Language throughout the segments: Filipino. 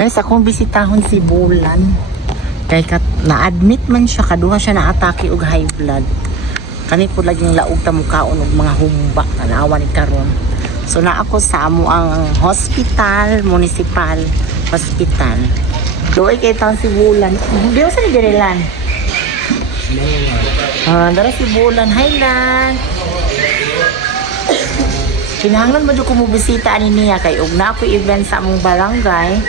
Guys, akong bisitahon si Bulan. Kay na-admit man siya, kaduha siya na-atake og high blood. Kani po laging laog ta mukaon og mga humba na naawa ni karon. So na ako sa amo ang hospital, municipal hospital. Doy kay taon si Bulan. Di sa ni Direlan. Dara si Bulan. Hi Lan. Kinahanglan mo ko mo bisita ani niya kay ug na ako event sa among barangay,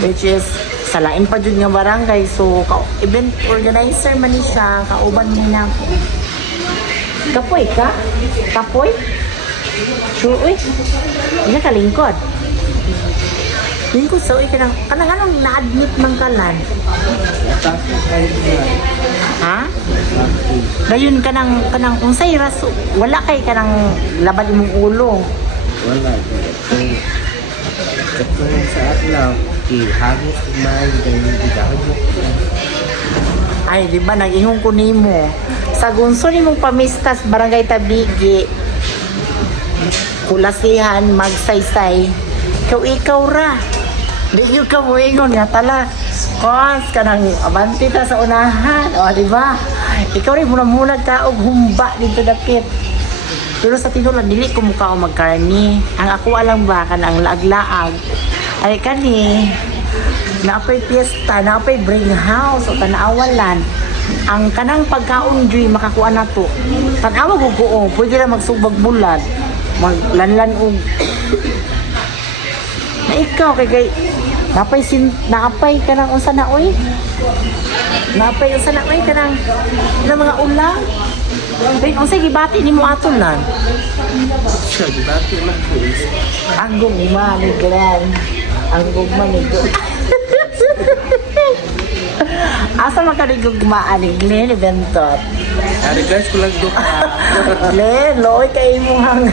which is sa lain pa jud nga barangay. So event organizer man ni siya, kauban ni na ako. Kapoy ka? Kapoy? Sure, uy. Hindi ka lingkod. Lingkod sa uy, kanang anong na-admit mang kalan? Ha? Dayon kanang unsay raso, wala kay kanang labad imong ulo. Wala. Katulong sa atlaw, hagos may ganyan gidahod mo. Ay, di ba nag-ingong ko nimo. Sa gunso nimong pamistas barangay Tabigi. Kulasihan magsaysay. Ikaw ra. Di nyo ka mo ingon nga tala. Kos kanang abanti ta sa unahan. O di ba? Ikaw rin muna ka og humba dito dakit. Pero sa tinulan dili ko mukha o magkarni. Ang ako alam ba kanang laag-laag. Ay kani naapay piyesta, naapay bring house o tanaawalan. Ang kanang pagkaon diri makakuha na to. Tanawa guguo, pwede na magsubag bulan, maglanlan og. Na ikaw kay naapay kanang unsa na oy? Naapay unsa na oy kanang na mga ulang. Kay unsay gibati nimo aton lan? Siya, dibati man ko is. Ang gugma ni Glenn. Ang gugma ni Glenn. Asa man ka ni gugmaan ni Glenn Bentot? Regards ko lang doon Glenn, loy kay mo hang.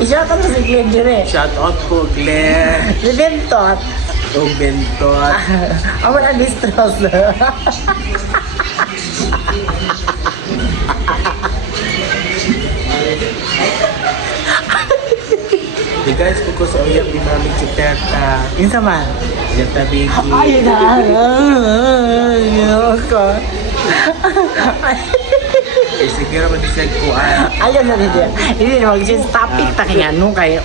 Isa ka si Glenn dire. shout out ko, Glenn. Ni Bentot. O Bentot. Awan ang distress. Di guys, ko sa uyap di namin si Teta. Insa man? Teta Biggie. Ay na. Ayoko. Eh, sige naman di siya kuhaan. Ayun na rin dia. Hindi na mag-chismis topic ta kaya ano kayo.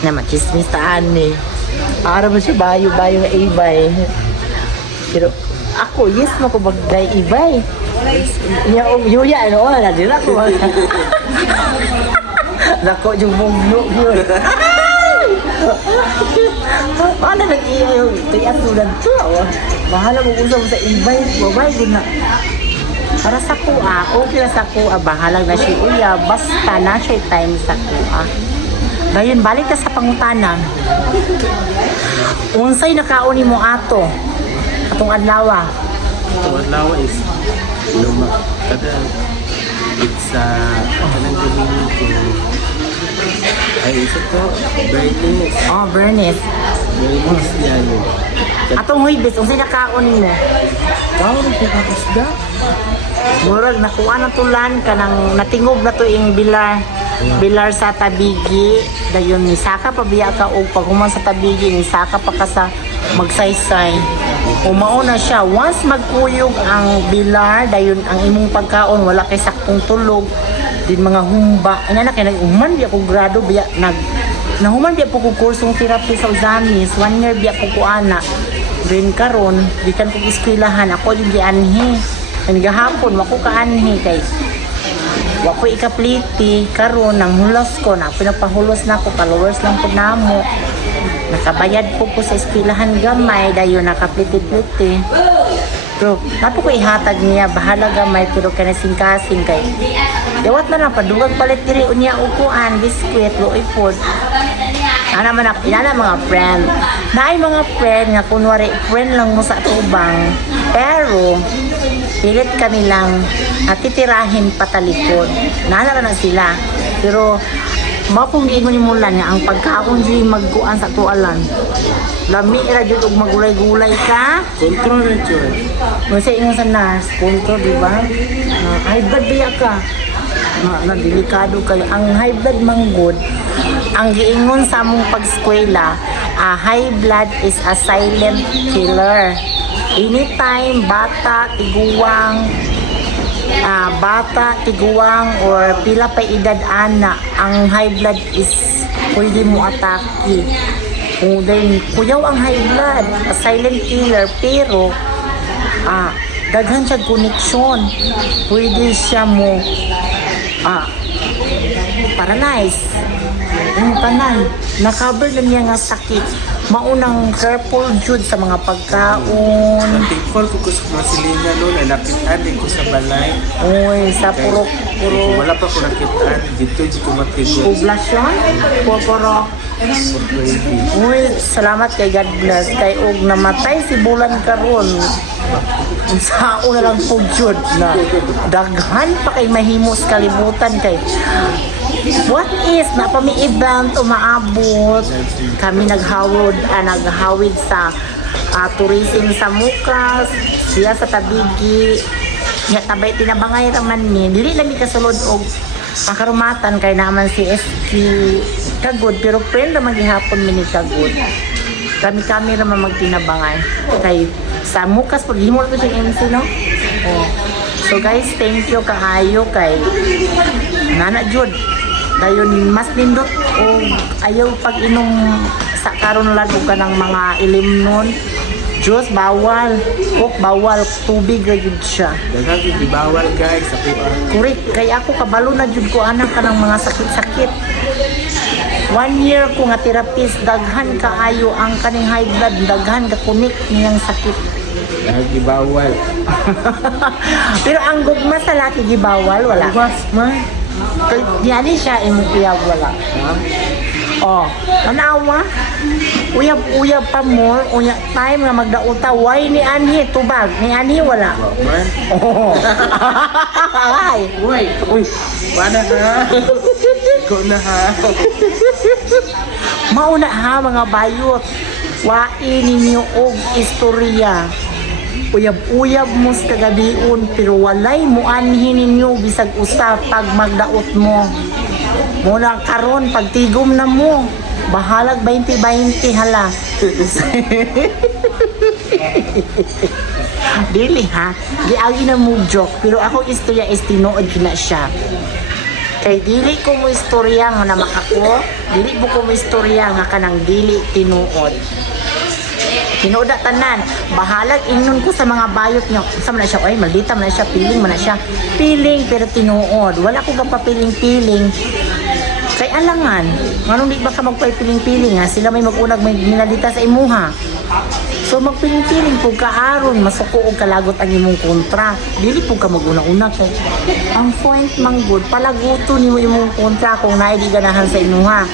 Na machismis taan ni. Para mo siya bayo-bayo nga ibay. Pero ako, yes mo ko bagay ibay. Yuya, ano, na din ako. Nako, yung munglo yun. Paano nag-iya yung tiyat mo na ito? Bahala mo usap sa ibay. Babay, yun na. Para sa kuha, okay na sa kuha, bahalag na siya uya, basta na siya time sa kuha. Ngayon, balik ka sa pangutanan. Unsay nakauni mo ato? Atong adlawa. Tuwad lawa is luma. Kada it's kanang gawin ko. Ay, isa to, Bernice. Oh, Bernice. Bernice yan. Atong huibis, unsay nakauni mo? Bawal ko kakasda. Murag nakuha na tulan kanang natingog na to yung bilar sa Tabigi. Dayon ni saka pa biya ka og paghuman sa Tabigi ni saka pa ka sa magsaysay. Umao na siya once magkuyog ang bilar dayon ang imong pagkaon wala kay saktong tulog din mga humba. Ina na kay naghuman biya ko grado biya nahuman biya po ko kursong therapy sa Uzamis 1 year biya po ko ana. Then karon bikan ko eskwelahan ako yung gianhi. Ang gahapon wako kaanhi kay wako ikapliti karon nang hulos ko na pinapahulos na ko followers lang pud namo. Nakabayad po sa eskwelahan gamay dayon nakapliti-pliti. Pero napo ko ihatag niya bahala gamay pero kanasing-kasing kay dawat na lang padugag palit diri unya upuan biskwit luoy pod. Ana man inana mga friend. Naay mga friend nga kunwari friend lang mo sa tubang pero pilit kami lang at titirahin patalikod. Naalala na sila. Pero mapong giingon ni Mulan nga ang pagkaon di magkuan sa tualan. Lami ra jud og magulay-gulay ka. Control na yun. Mo sa ingon sa nurse, kontrol di ba? High blood biya ka. Na delikado kay ang high blood manggod. Ang giingon sa among pag-eskwela, high blood is a silent killer. Anytime bata, tiguang, or pila pa edad ana, ang high blood is pwede mo atake. O then, kuyaw ang high blood, a silent killer, pero daghan siya koneksyon. Pwede siya mo paralyze. Yung tanan, na-cover na niya nga sakit. Maunang careful jud sa mga pagkaon. Thankful ko sa mga silina no, na nakitaan din ko sa balay. Uy, sa puro Wala pa ko nakitaan, dito di ko matigil. poblasyon, puro. Uy, salamat kay God bless. Kay og namatay si Bulan karon. Sao na lang po jud na daghan pa kay mahimos kalibutan kay what is na pa may event umaabot kami naghawid sa tourism sa Mukas, siya sa Tabigi nya tabay tinabangay raman ni dili lang mi kasulod og ang karumatan kay naman si SK Kagod pero friend naman gihapon mi ni Kagod kami raman magtinabangay kay sa Mukas pag himo ko siya MC no. Oh. So guys, thank you kaayo kay nana jud dayon mas nindot o ayaw pag inom sa karon lang og kanang mga ilimnon. Diyos bawal, coke bawal, tubig ra jud siya. Daghan di bawal guys sa kuha. Correct, kay ako kabalo na jud ko anak kanang mga sakit-sakit. 1 year ko nga therapist, daghan kaayo ang kaning high blood, daghan ka kunik niyang sakit. Daghan di bawal. Pero ang gugma sa laki gibawal wala. Was man. Kay diani siya imong uyab wala. Oh, tanawa. Uyab pa mo, unya time nga magdauta, why ni anhi tubag, ni anhi wala. Man. Oh. Ay. Uy. Wala ha. Ko na ha. Mauna ha mga bayot. Wain ninyo og istorya. Uyab-uyab mo sa kagabion pero walay mo anhin ninyo bisag usa pag magdaot mo. Muna karon pagtigom na mo. Bahalag 20-20 hala. Dili ha. Di agi na mo joke pero ako istorya is tinuod na siya. Kay dili ko mo istorya nga naman ako, dili ko mo istorya nga kanang dili tinuod. Tinuoda tanan, bahalag ingnon ko sa mga bayot niya. Sa man na siya, ay maldita man na siya, feeling man na siya. Feeling pero tinuod. Wala ko kang papiling-piling. Kay alangan, nganong di ba ka magpiling-piling ha? Sila may mag-unag may minalita sa imuha. So magpiling-piling po ka aron, masuko og kalagot ang imong kontra. Dili po ka mag-una-una kay ang point manggod, palaguto nimo imong kontra kung naay di ganahan sa imuha.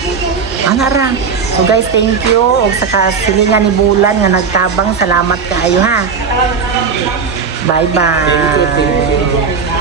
Anara. So guys, thank you og sa kasilingan ni Bulan nga nagtabang. Salamat kaayo ha. Bye-bye. Thank you.